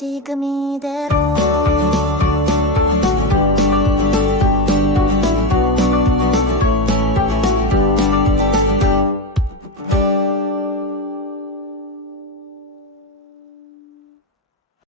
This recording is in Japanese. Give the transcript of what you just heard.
し組みでろ